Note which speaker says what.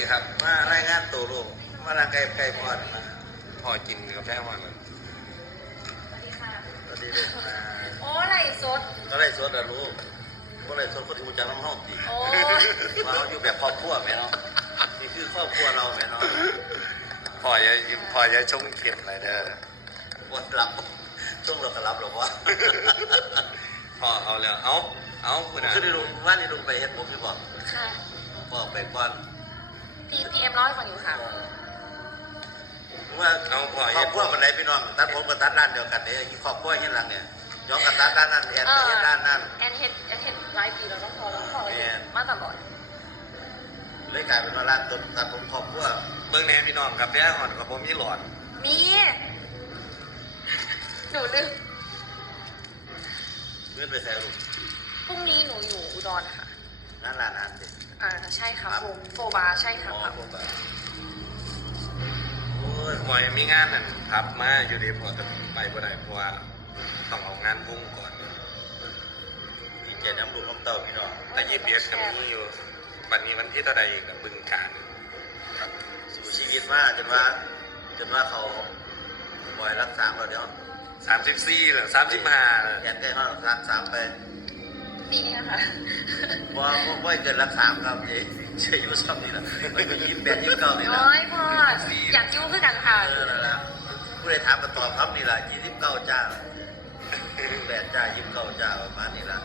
Speaker 1: ครับ
Speaker 2: มารายงานตัวลูกมาลางไก่พอดมา
Speaker 1: พอกินกาแฟหวานมัน
Speaker 3: สวัสดีค่ะ
Speaker 2: สวัสดีลูกมา
Speaker 3: โอ้ไหลสด
Speaker 2: ก็ได้สดอะลูกก็ได้สดคนที่รู้จักน้ำห้องตี
Speaker 3: โอ้
Speaker 2: ว่าเขาอยู่แบบครอบครัวไหมเนาะนี่คือครอบครัวเราไหมเนาะ
Speaker 1: พอจะชงเข็มอะไรเด้อ
Speaker 2: วันรับช่วงเราก็รับหรอกวะ
Speaker 1: พอเอาแล้วเอาคุณอ่ะ
Speaker 2: คือได้รู้ว่านี่ลุงไปเฮ็ดผมที่บอก
Speaker 3: ค่ะ
Speaker 2: บอกไปก่อน
Speaker 3: พีเอ็มเล่าให้ฟังอยู่ค่ะ
Speaker 2: ว่า
Speaker 1: เอาพอ
Speaker 2: ครอบครัวคนไหนพี่น้องตัดผมกับตัดด้านเดียวกันเนี่ยครอบครัวยี่หลังเนี่ยย้อนกับตัดด้านนั้นแอนเฮ็ดด้านนั้น
Speaker 3: แอนเห็ดหลายปีเราต้องพอเลยมาตลอด
Speaker 2: เลยกลายเป็นว่าร้านต้นตัดผมครอบครัว
Speaker 1: เบิ่งแหน่พี่น้องกาแฟหอนกับผมยี่หลอด
Speaker 3: มีหนูลืม
Speaker 2: เลื่อนไปแซวลูก
Speaker 3: พรุ่งนี้หนูอยู่อุดรค่ะ
Speaker 2: นั่นร้านอาหารเด็ก
Speaker 3: ใช่ค่ะโฟบาร์ใช่ค่ะ
Speaker 2: อ๋อผมแบบโอ้ย
Speaker 1: พอยังมีงานนั่นครับมาอยู่ดีพอจะไปบ่ได้เพราะว่าต้องเอางานพุ่งก่อน
Speaker 2: ดีเจน้ำลูกน้ำเต้าพี่น้อง
Speaker 1: แต่ยีเบียสก็มีอยู่วันนี้วันที่เท่าใดอีกอะบึงการ
Speaker 2: สู่ชีวิตมาจนว่าเขาปล่อยรักษาเราเดี๋ยว
Speaker 1: 34หรือ35
Speaker 2: แอนใกล้ห้องรักษาไป
Speaker 3: ปีนี้ค่ะ
Speaker 2: ว่าเกินรักษาครับเจ๊เจ๊อยู่ซ้ำนี่แหละมันก็28 29นี่แหละ
Speaker 3: น้อยพ่ออยากยุ่งขึ้นกันค่ะ
Speaker 2: นั่นแหละผู้ใดถามก็ตอบครับนี่แหละ29จ้า28จ้า29จ้าประมาณนี้แหละ